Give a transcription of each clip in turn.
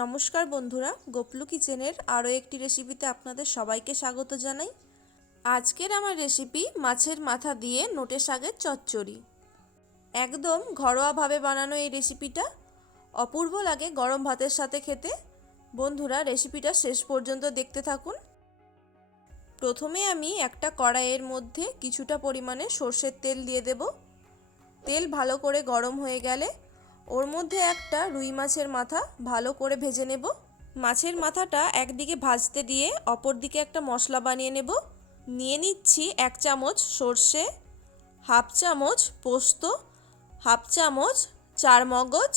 নমস্কার বন্ধুরা, গোপলু কিচেনের আরও একটি রেসিপিতে আপনাদের সবাইকে স্বাগত জানাই। আজকের আমার রেসিপি মাছের মাথা দিয়ে নোটে শাকের চচ্চড়ি। একদম ঘরোয়াভাবে বানানো এই রেসিপিটা। অপূর্ব লাগে গরম ভাতের সাথে খেতে। বন্ধুরা, রেসিপিটা শেষ পর্যন্ত দেখতে থাকুন। প্রথমে আমি একটা কড়াইয়ের মধ্যে কিছুটা পরিমাণে সর্ষের তেল দিয়ে দেব। তেল ভালো করে গরম হয়ে গেলে ওর মধ্যে একটা রুই মাছের মাথা ভালো করে ভেজে নেব। মাছের মাথাটা একদিকে ভাজতে দিয়ে অপর দিকে একটা মশলা বানিয়ে নেব। নিয়ে নিচ্ছি এক চামচ সর্ষে, হাফ চামচ পোস্ত, হাফ চামচ চার মগজ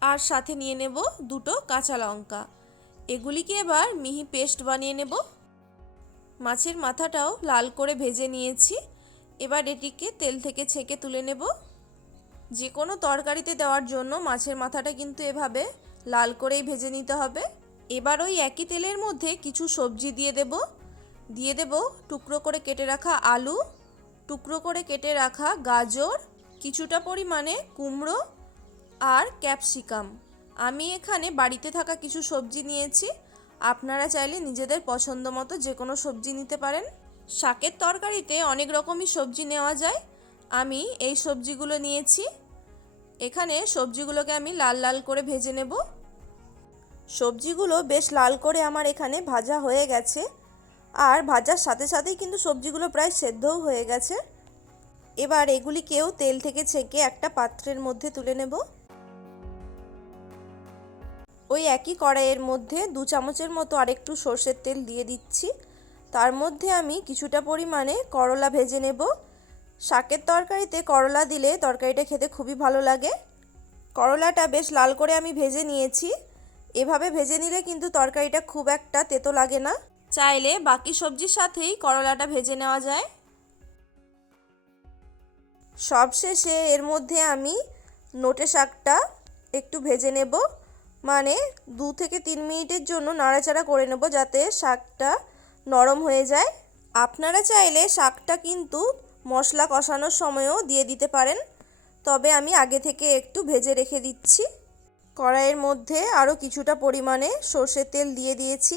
আর সাথে নিয়ে নেব দুটো কাঁচা লঙ্কা। এগুলিকে এবার মিহি পেস্ট বানিয়ে নেব। মাছের মাথাটাও লাল করে ভেজে নিয়েছি। এবার এটিকে তেল থেকে ছেঁকে তুলে নেব। যে কোনো তরকারিতে দেওয়ার জন্য মাছের মাথাটা কিন্তু এভাবে লাল করেই ভেজে নিতে হবে। এবার ওই একই তেলের মধ্যে কিছু সবজি দিয়ে দেব। দিয়ে দেব টুকরো করে কেটে রাখা আলু, টুকরো করে কেটে রাখা গাজর, কিছুটা পরিমাণে কুমড়ো আর ক্যাপসিকাম। আমি এখানে বাড়িতে থাকা কিছু সবজি নিয়েছি। আপনারা চাইলে নিজেদের পছন্দ মতো যে কোনো সবজি নিতে পারেন। শাকের তরকারিতে অনেক রকমই সবজি নেওয়া যায়। আমি এই সবজিগুলো নিয়েছি। এখানে সবজিগুলোকে আমি লাল লাল করে ভেজে নেব। সবজিগুলো বেশ লাল করে আমার এখানে ভাজা হয়ে গেছে। আর ভাজার সাথে সাথেই কিন্তু সবজিগুলো প্রায় সেদ্ধও হয়ে গেছে। এবার এগুলিকেও তেল থেকে ছেঁকে একটা পাত্রের মধ্যে তুলে নেব। ওই একই কড়াইয়ের মধ্যে দু চামচের মতো আরেকটু সর্ষের তেল দিয়ে দিচ্ছি। তার মধ্যে আমি কিছুটা পরিমাণে করলা ভেজে নেব। শাকের তরকারিতে করলা দিলে তরকারিটা খেতে খুবই ভালো লাগে। করলাটা বেশ লাল করে আমি ভেজে নিয়েছি। এভাবে ভেজে নিলে কিন্তু তরকারিটা খুব একটা তেতো লাগে না। চাইলে বাকি সবজির সাথেই করলাটা ভেজে নেওয়া যায়। সবশেষে এর মধ্যে আমি নোটে শাকটা একটু ভেজে নেব। মানে দু থেকে তিন মিনিটের জন্য নাড়াচাড়া করে নেব যাতে শাকটা নরম হয়ে যায়। আপনারা চাইলে শাকটা কিন্তু মশলা কষানোর সময়ও দিয়ে দিতে পারেন। তবে আমি আগে থেকে একটু ভেজে রেখে দিচ্ছি। কড়াইয়ের মধ্যে আরও কিছুটা পরিমাণে সর্ষের তেল দিয়ে দিয়েছি।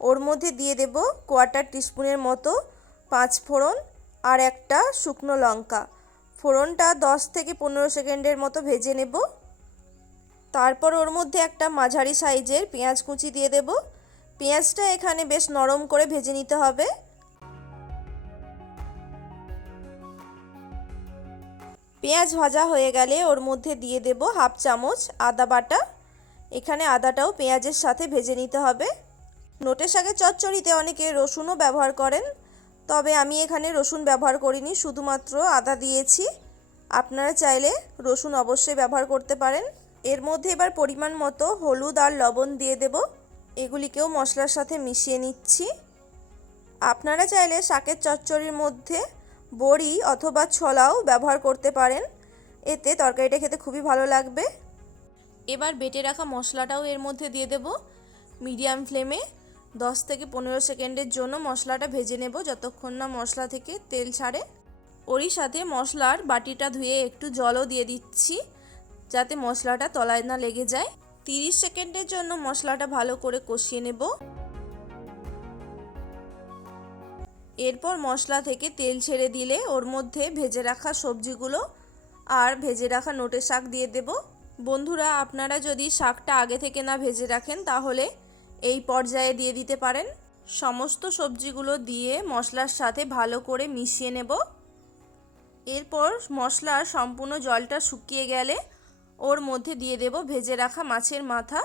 ওর মধ্যে দিয়ে দেব কোয়ার্টার টিস্পুনের মতো পাঁচ ফোড়ন আর একটা শুকনো লঙ্কা। ফোড়নটা দশ থেকে পনেরো সেকেন্ডের মতো ভেজে নেব। তারপর ওর মধ্যে একটা মাঝারি সাইজের পেঁয়াজ কুচি দিয়ে দেব। পেঁয়াজটা এখানে বেশ নরম করে ভেজে নিতে হবে। পেঁয়াজ ভাজা হয়ে গেলে ওর মধ্যে দিয়ে দেব হাফ চামচ আদা বাটা। এখানে আদাটাও পেঁয়াজের সাথে ভেজে নিতে হবে। নোটে শাকের চচ্চড়িতে অনেকে রসুনও ব্যবহার করেন, তবে আমি এখানে রসুন ব্যবহার করিনি, শুধুমাত্র আদা দিয়েছি। আপনারা চাইলে রসুন অবশ্যই ব্যবহার করতে পারেন। এর মধ্যে এবার পরিমাণ মতো হলুদ আর লবণ দিয়ে দেব। এগুলিকেও মশলার সাথে মিশিয়ে নিচ্ছি। আপনারা চাইলে শাকের চচ্চড়ির মধ্যে বড়ি অথবা ছোলাও ব্যবহার করতে পারেন। এতে তরকারিটা খেতে খুবই ভালো লাগবে। এবার বেটে রাখা মশলাটাও এর মধ্যে দিয়ে দেব। মিডিয়াম ফ্লেমে দশ থেকে পনেরো সেকেন্ডের জন্য মশলাটা ভেজে নেব যতক্ষণ না মশলা থেকে তেল ছাড়ে। ওরই সাথে মশলার বাটিটা ধুয়ে একটু জলও দিয়ে দিচ্ছি, যাতে মশলাটা তলায় না লেগে যায়। তিরিশ সেকেন্ডের জন্য মশলাটা ভালো করে কষিয়ে নেব। এরপর মশলা থেকে তেল ছেড়ে দিলে ওর মধ্যে ভেজে রাখা সবজিগুলো আর ভেজে রাখা নোটে শাক দিয়ে দেব। বন্ধুরা, আপনারা যদি শাকটা আগে থেকে না ভেজে রাখেন, তাহলে এই পর্যায়ে দিয়ে দিতে পারেন। সমস্ত সবজিগুলো দিয়ে মশলার সাথে ভালো করে মিশিয়ে নেব। এরপর মশলার সম্পূর্ণ জলটা শুকিয়ে গেলে ওর মধ্যে দিয়ে দেব ভেজে রাখা মাছের মাথা।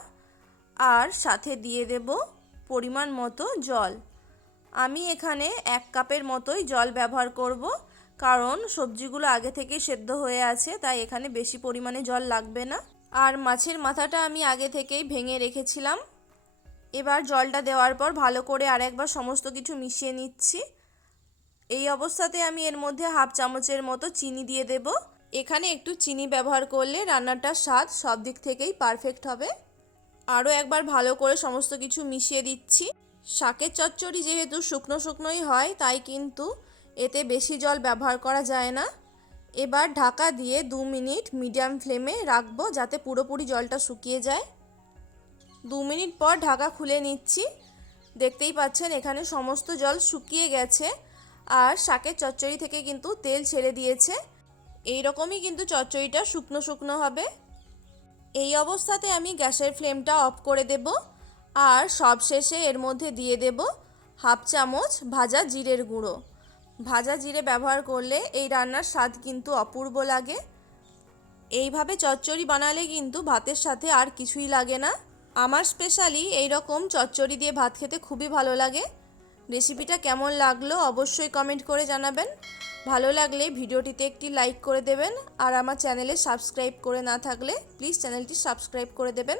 আর সাথে দিয়ে দেব পরিমাণ মতো জল। আমি এখানে এক কাপের মতোই জল ব্যবহার করব, কারণ সবজিগুলো আগে থেকে সেদ্ধ হয়ে আছে, তাই এখানে বেশি পরিমাণে জল লাগবে না। আর মাছের মাথাটা আমি আগে থেকেই ভেঙে রেখেছিলাম। এবার জলটা দেওয়ার পর ভালো করে আরেকবার সমস্ত কিছু মিশিয়ে নিচ্ছি। এই অবস্থাতে আমি এর মধ্যে হাফ চামচের মতো চিনি দিয়ে দেব। এখানে একটু চিনি ব্যবহার করলে রান্নাটার স্বাদ সব দিক থেকেই পারফেক্ট হবে। আরও একবার ভালো করে সমস্ত কিছু মিশিয়ে দিচ্ছি। শাকের চচ্চড়ি যেহেতু শুকনো শুকনোই হয়, তাই কিন্তু এতে বেশি জল ব্যবহার করা যায় না। এবার ঢাকা দিয়ে দু মিনিট মিডিয়াম ফ্লেমে রাখব যাতে পুরোপুরি জলটা শুকিয়ে যায়। দু মিনিট পর ঢাকা খুলে নিচ্ছি। দেখতেই পাচ্ছেন এখানে সমস্ত জল শুকিয়ে গেছে আর শাকের চচ্চড়ি থেকে কিন্তু তেল ছেড়ে দিয়েছে। এই রকমই কিন্তু চচ্চড়িটা শুকনো শুকনো হবে। এই অবস্থাতে আমি গ্যাসের ফ্লেমটা অফ করে দেব। আর সবশেষে এর মধ্যে দিয়ে দেব হাফ চামচ ভাজা জিরের গুঁড়ো। ভাজা জিরে ব্যবহার করলে এই রান্নার স্বাদ কিন্তু অপূর্ব লাগে। এইভাবে চচ্চড়ি বানালে কিন্তু ভাতের সাথে আর কিছুই লাগে না। আমার স্পেশালি এই রকম চচ্চড়ি দিয়ে ভাত খেতে খুবই ভালো লাগে। রেসিপিটা কেমন লাগল অবশ্যই কমেন্ট করে জানাবেন। ভালো লাগলে ভিডিওটিতে একটি লাইক করে দেবেন আর আমার চ্যানেলে সাবস্ক্রাইব করে না থাকলে প্লিজ চ্যানেলটি সাবস্ক্রাইব করে দেবেন।